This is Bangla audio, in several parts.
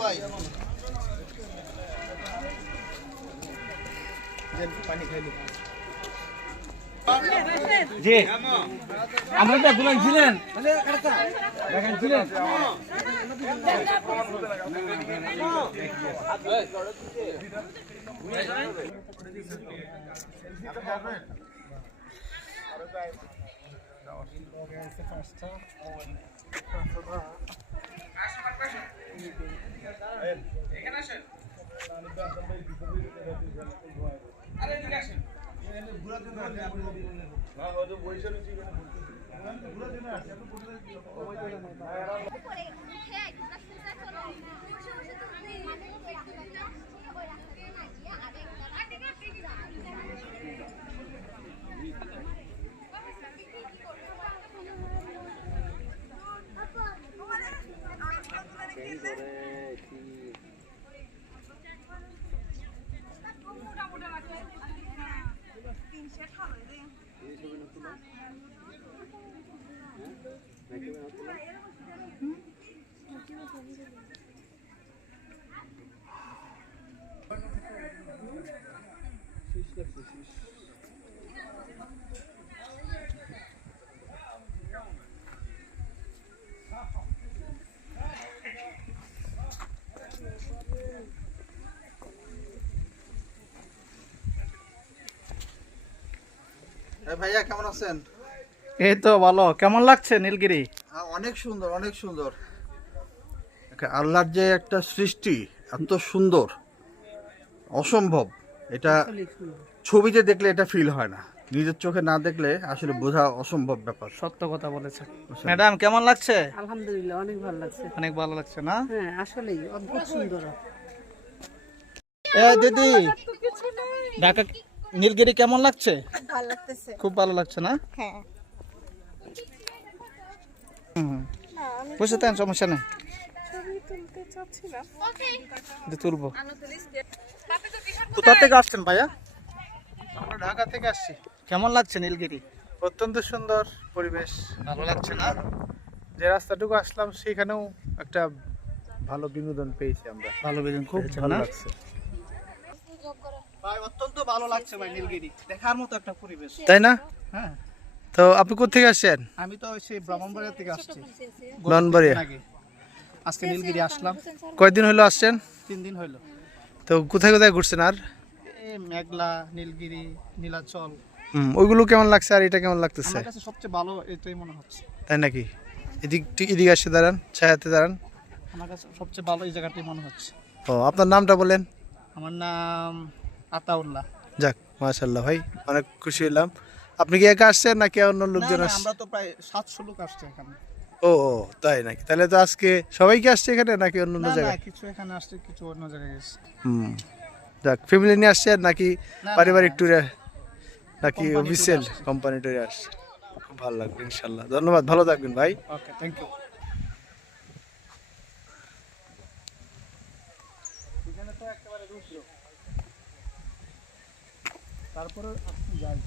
ভাই পানি খাইলি জি আমরা তো বুলান ছিলেন দেখেন ছিলেন এখানে আসেন আরে এদিকে আসেন এখানে ঘোরা দিন না না হয়তো বইছে রুচি এখানে ঘোরা দিন আছে আপনি বসে সময় দেন উপরে উঠে আইতা সুজা করো বসে বসে তো আমি মানে একটু না ওই রাস্তাতে না গিয়া আগে একটা ঠিক যা ভাইয়া কেমন আছেন? এই তো ভালো। কেমন লাগছে নীলগিরি? অনেক সুন্দর, অনেক সুন্দর। আল্লাহর যে একটা সৃষ্টি এত সুন্দর, অসম্ভব। এটা ছবিতে দেখলে এটা ফিল হয় না, নিজের চোখে না দেখলে আসলে বোঝা অসম্ভব ব্যাপার। সত্য কথা বলেছেন। ম্যাডাম কেমন লাগছে? আলহামদুলিল্লাহ অনেক ভালো লাগছে। অনেক ভালো লাগছে না? হ্যাঁ আসলেই অদ্ভুত সুন্দর। দিদি ঢাকা নীলগিরি কেমন লাগছে? ভালো লাগতেছে। খুব ভালো লাগছে না? হ্যাঁ বসে থাকেন, সমস্যা নেই। ছবি তুলতে চাচ্ছিলাম। তুলবো। কোথা থেকে আসছেন ভাইয়া? আমরা ঢাকা থেকে আসছি। কেমন লাগছে নীলগিরি? অত্যন্ত সুন্দর পরিবেশ, ভালো লাগছে না? যে রাস্তাটুকু আসলাম সেখানেও একটা ভালো বিনোদন পেয়েছি আমরা। ভালো বেজন খুব পেয়েছেন ভালো না? লাগছে। ভাই অত্যন্ত ভালো লাগছে ভাই নীলগিরি, দেখার মতো একটা পরিবেশ। তাই না? হ্যাঁ তো আপনি কোথা থেকে আসছেন? আমি তো সেই ব্রাহ্মণবাড়িয়া থেকে আসছি। ব্রাহ্মণবাড়িয়া। আজকে নীলগিরি আসলাম। কয়দিন হলো আসছেন? 3 দিন হইলো। তো কোথায় কোথায় ঘুরছেন? আর এই মেঘলা, নীলগিরি, নীলাচল, ওইগুলো কেমন লাগছে আর এটা কেমন লাগতেছে? আমার কাছে সবচেয়ে ভালো এটাই মনে হচ্ছে। তাই নাকি? এদিকে আসে দাঁড়ান, ছায়াতে দাঁড়ান। আমার কাছে সবচেয়ে ভালো এই জায়গাটাই মনে হচ্ছে। ও আপনার নামটা বলেন। আমার নাম আতাউল্লাহ। যাক মাশাআল্লাহ ভাই, অনেক খুশি হলাম। আপনি কি একা আসছেন নাকি অন্য লোকজন না, আসছে? আমরা তো প্রায় 700 লোক আসছে এখানে। ও তাই নাকি? তাহলে তো আজকে সবাই কি আসছে এখানে নাকি অন্য অন্য না, জায়গায়? কিছু এখানে আসছে, কিছু অন্য জায়গায় গেছে। যাক, ফ্যামিলি নিয়ে আসছেন নাকি না, পারিবারিক ট্যুরে নাকি কোম্পানি অফিসিয়াল ট্যুরে আসছে। কোম্পানি ট্যুরে আসছে? খুব ভালো লাগবে ইনশাআল্লাহ। ধন্যবাদ, ভালো থাকবেন ভাই। ওকে, থ্যাংক ইউ। এখানে তো একেবারে রুদ্র। তারপরে আপনি যাই।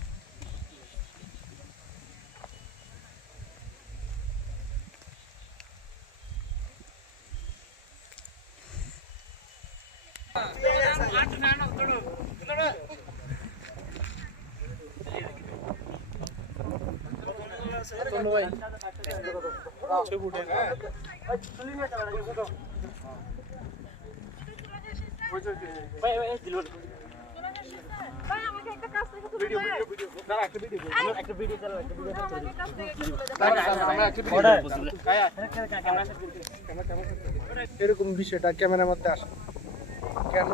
এরকম বিষয়টা ক্যামেরার মধ্যে আসে কেন?